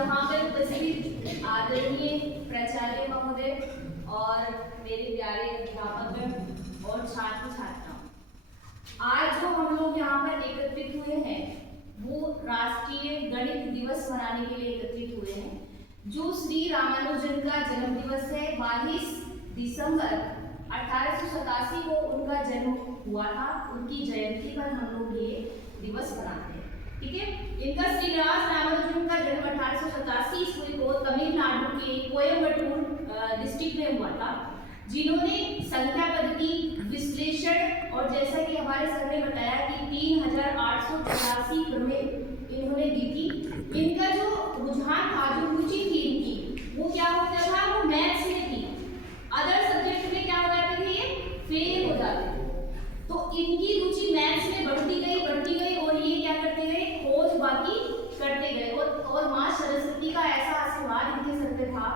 यहाँ पर उपस्थित आदरणीय प्राचार्य महोदय और मेरे प्यारे अध्यापक और छात्र छात्राओं, आज जो हम लोग यहाँ पर एकत्रित हुए हैं वो राष्ट्रीय गणित दिवस मनाने के लिए एकत्रित हुए हैं, जो श्री रामानुजन का जन्म दिवस है। 22 दिसंबर 1887 को उनका जन्म हुआ था। उनकी जयंती पर हम लोग ये दिवस मनाते हैं। ठीक है, इनका श्रीनिवास रामानुजन का जन्म 1887 ईस्वी को तमिलनाडु के कोयम्बटूर डिस्ट्रिक्ट में हुआ था, जिन्होंने संख्या पद्धति विश्लेषण और जैसा कि हमारे सर ने बताया कि 3884 प्रमेय इन्होंने दी थी। इनका जो रुझान था, जो रुचि थी इनकी, वो क्या होता था, वो मैथ्स में थी। अदर सब्जेक्ट में क्या हो जाते थे, ये फेल हो जाते थे। तो इनकी रुचि मैथ्स में बढ़ती गई और ये क्या करते गए, खोज बाकी करते गए। और माँ सरस्वती का ऐसा आशीर्वाद इनके सर पे था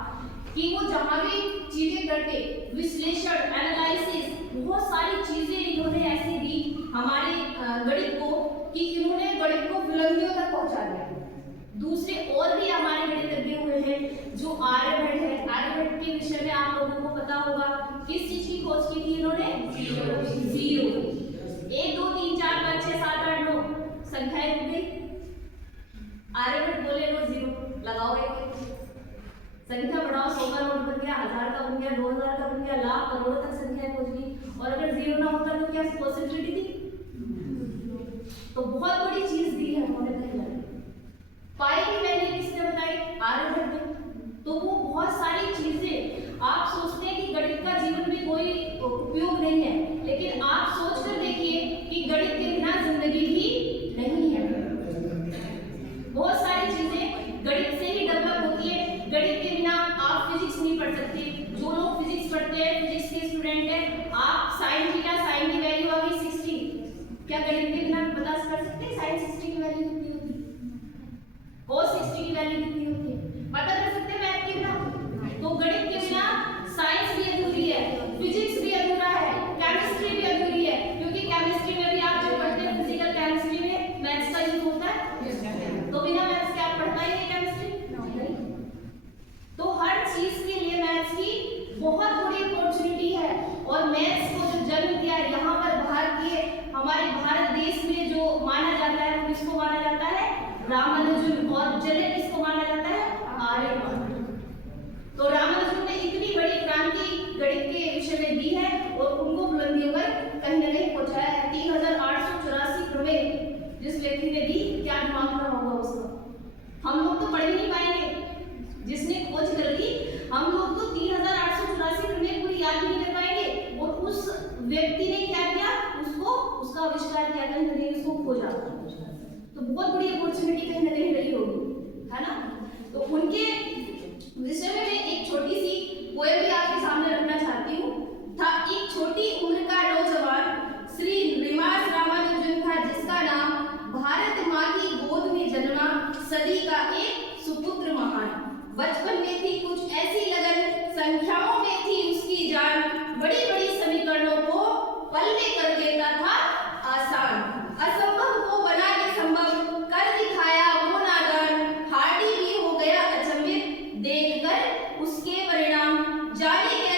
कि वो जहाँ भी चीजें करते, विश्लेषण, एनालिसिस, बहुत सारी चीजें इन्होंने ऐसी दी हमारे गणित को कि इन्होंने गणित को बुलंदियों तक पहुंचा दिया। दूसरे और भी हमारे गणितज्ञ हुए हैं, जो आर्यभट्ट है। आर्यभट्ट के विषय में आप लोगों को पता होगा, किस चीज की खोज की थी इन्होंने, जीरो। 1 2 3 4 5 6 7 8 9 संख्याएं हो गई। आर्यभट्ट बोले लो जीरो लगाओ, एक संख्या बढ़ाओ, 100 का नोट बन गया, 1000 का बन गया, 2000 का बन गया, लाख करोड़ तक संख्याएं पहुंच गई। और अगर जीरो ना होता तो क्या पॉसिबिलिटी थी? तो बहुत बड़ी चीज दी है उन्होंने कहीं ना। पाई की वैल्यू किसने बताई? आर्यभट्ट ने। तो वो बहुत सारी चीजें, आप सोचते हैं कि गणित का जीवन में कोई उपयोग नहीं है, लेकिन आप सोचकर देखिए कि गणित के बिना जिंदगी भी नहीं है। बहुत सारी चीजें गणित से ही डेवलप होती है। गणित के बिना आप फिजिक्स नहीं पढ़ सकते। जो लोग फिजिक्स पढ़ते हैं, फिजिक्स के स्टूडेंट हैं, आप साइन थीटा, साइन की वैल्यू आ गई 60, क्या गणित के बिना बता कर सकते हैं साइन 60 की वैल्यू कितनी होती है, cos 60 की वैल्यू कितनी होती है, पता कर सकते हैं मैथ के बिना? तो गणित के बिना साइंस भी अधूरी है, फिजिक्स भी अधूरा है, केमिस्ट्री भी अधूरी है, क्योंकि केमिस्ट्री में भी आप जो पढ़ते हैं फिजिकल केमिस्ट्री में मैथ्स का यूज होता है। तो बिना मैथ्स के आप पढ़ता ही नहीं केमिस्ट्री। तो हर चीज के लिए मैथ्स की बहुत बड़ी अपॉर्चुनिटी है। और मैथ्स को जो जन्म दिया है यहाँ पर भारतीय, हमारे भारत देश में जो माना जाता है, वो किसको माना जाता है? रामानुजन। और जनक किसको माना जाता है? आर्यभट्ट। तो रामानुजन ने इतनी बड़ी क्रांति गणित के विषय में दी है और उनको बुलंदियों पर कहीं न कहीं पहुंचाया है। 3884 प्रमेय जिस व्यक्ति ने दी, क्या दिमाग में होगा उसका? हम लोग तो पढ़ ही नहीं पाएंगे। जिसने खोज कर दी, हम लोग तो 3884 प्रमेय पूरी याद नहीं कर पाएंगे। और उस व्यक्ति ने क्या किया, उसको उसका आविष्कार किया, कहीं न कहीं उसको खोजा। तो बहुत बड़ी अपॉर्चुनिटी कहीं न कहीं रही होगी, है ना? तो उनके विषय में मैं एक छोटी सी पोएम भी आपके सामने रखना चाहती हूँ। था एक छोटी उम्र का नौजवान श्री श्रीनिवास रामानुजन था, जिसका नाम भारत माँ की गोद में जन्मा, सदी का एक सुपुत्र महान। बचपन में थी कुछ ऐसी लगन, संख्याओं में थी उसकी जान, बड़ी बड़ी समीकरणों को पल में कर देता था आसान, असंभव को बना के संभव कर दिखाया वो नादान, हार्डी भी हो गया अचंभित देखकर उसके परिणाम, जाने क्या